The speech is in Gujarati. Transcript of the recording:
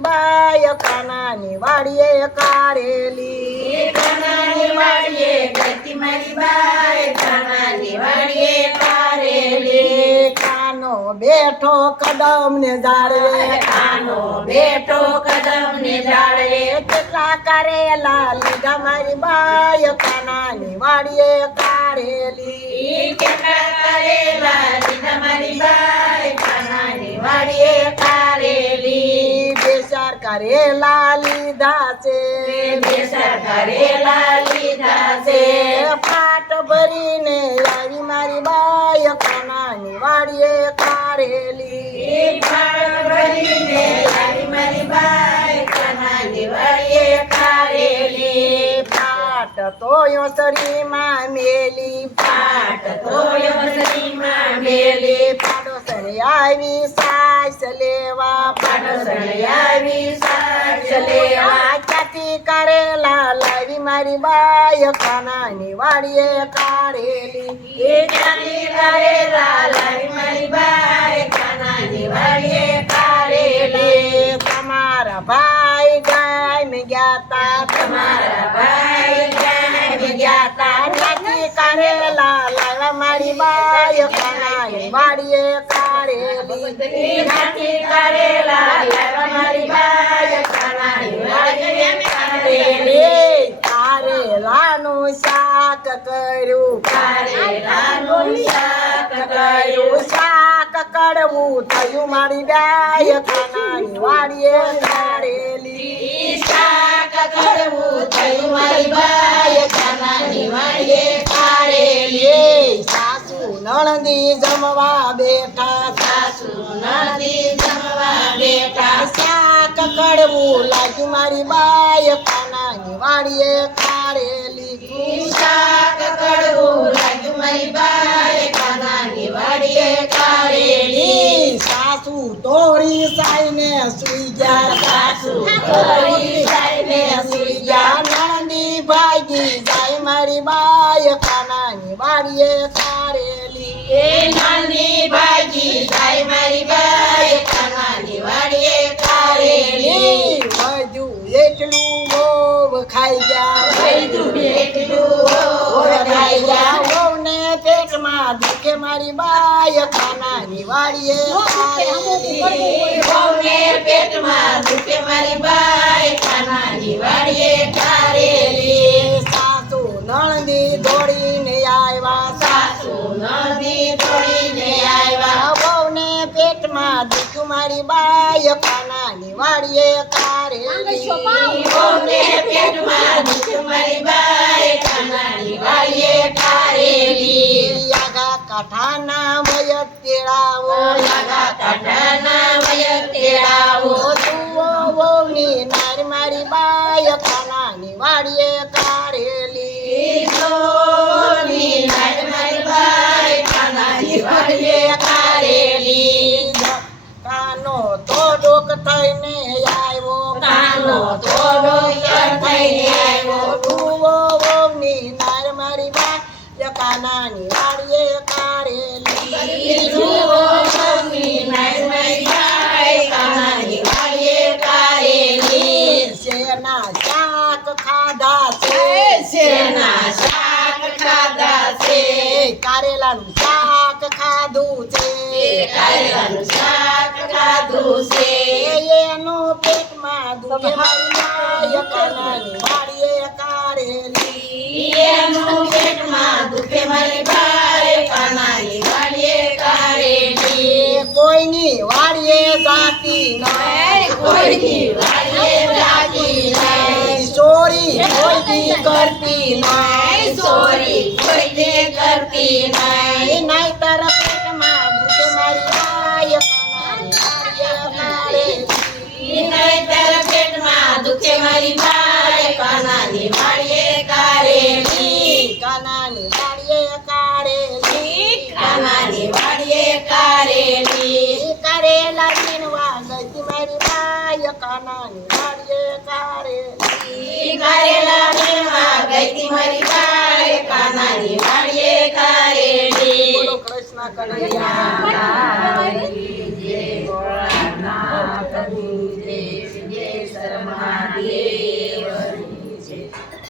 બાય કાનાની વાડીએ કારેલી કાનાની વાડીએ ગઈ મારી બાઈ કાનાની વાડીએ કારેલી કાનો બેઠો કદમ ને ઝાડવે કાનો બેઠો કદમ ને ઝાડવે કેટલા કારેલા લીધા મારી બાય કાનાની વાડીએ કારેલી કેટલા કારેલા લીધા મારી બાઈ કાનાની વાડીએ કારેલી બે ચાર કારેલા લીધા છે બેસર કારેલા લીધા છે પાટ ભરીને આવી મારી બાય કાનાની વાડીએ કારેલી પાટ ભરીને આવી મારી બાઈ કાનાની વાડીએ કારેલી પાટ તો યોસરીમાં મેલી પાટ તો યોસરીમાં મેલી પાડોસરે આવી સાસ લેવા પાડોસરે આવી સાસ લેવા ક્યાંથી કારેલા લાવી મારી બાય કાનાની વાડીએ કારેલી ક્યાંથી કારેલા લાવી મારી બાઈ કાનાની વાડીએ કારેલી તમારા ભાઈ ગાય મેં ગયા તા તમારા ભાઈ ગાય ગયા તા ક્યાંથી કારેલા લાવ્યા મારી બાય કાનાની વાડીએ કારેલી ક્યાંથી કારેલા લાવ્યા મારી બાઈ કાનાની વાડીએ કારેલી કારેલાનું શાક કર્યું કારેલાનું શાક કર્યું શાક કડવું થયું મારી બાય કાનાની વાડીએ કારેલી શાક કરવું થયું મારી બાઈ કાનાની વાડીએ કારેલી સાસુ નણંદી જમવા બેઠા સાસુ નદી જમવા બેઠા શાક કડવું લાગ્યું મારી બાય કાનાની વાડીએ કારેલી શાક કડવું લાગ્યું મારી બાઈ કાનાની વાડીએ કારેલી સાસુ તોરી સાઈને સુઈ ગયા સાસુ તોરી સાઈને સુઈ ગયા નણંદી ભાગી જાય મારી બાય કાનાની વાડીએ કારેલી એ નાની ભાગી જાય મારી બાઈ કાનાની વાડીએ કારેલી વધુ એટલું બોવ ખાઈ ગયા વૈદું એટલું ઓળખાઈ ગયા વહુને પેટમાં દુખે મારી બાય કાનાની વાડીએ કારેલી વહુને પેટમાં દુખે મારી બાઈ કાનાની વાડીએ કારેલી સાસુ નણંદી દોડીને આવ્યા સાસુ નદી દોડીને આવ્યા વહુને પેટમાં દુખ્યું મારી બાય કાનાની વાડીએ કારેલી વહુને પેટમાં દુખે મારી બાઈ કાનાની વાડીએ કારેલી આગા કાઠાના વય તેડાવો લાગા કાઢાના વય તેડાવો તુઓ વહુની નારી મારી બાય કાનાની વાડીએ કારેલી સોની નાય મારી બાઈ કાનાની વાડીએ કારેલી કાનો તો ડોક થઈને આવ્યો કાનો થોડો થઈને આવ્યો તુઓ વહુની નારી મારી બાય કાનાની વાડીએ કારેલી સોની નાય મારી બાઈ કાનાની વાડીએ કારેલી શેના શાક ખાધા છે શેના શાક ખાધા છે કારેલાનું શાક ખાધું છે કારેલાનું શાક ખાધું છે એનું પેટમાં દુખે મારી બાય કાનાની વાડીએ કારેલી એનું પેટમાં દુખે મારી બાઈ કાનાની વાડીએ કારેલી કોઈની વાડીએ જાતી નહીં કોઈની વાડીએ જાતી નહીં ચોરી કોઈની કરતી નહીં ચોરી કોઈને કરતી નહીં નહીંતર પેટમાં દુખે મારી બાય કાનાની વાડીએ કારેલી નહીંતર પેટમાં દુખે મારી બાઈ કાનાની વાડીએ કારેલી કાનાની વાડીએ કારેલી કાનાની વાડીએ કારેલી કારેલા વીણવા ગઈ મારી બાય કાનાની વાડીએ કારેલી કારેલા વીણવા ગઈ મારી બાઈ કાનાની વાડીએ કારેલી બોલો કૃષ્ણ કનૈયા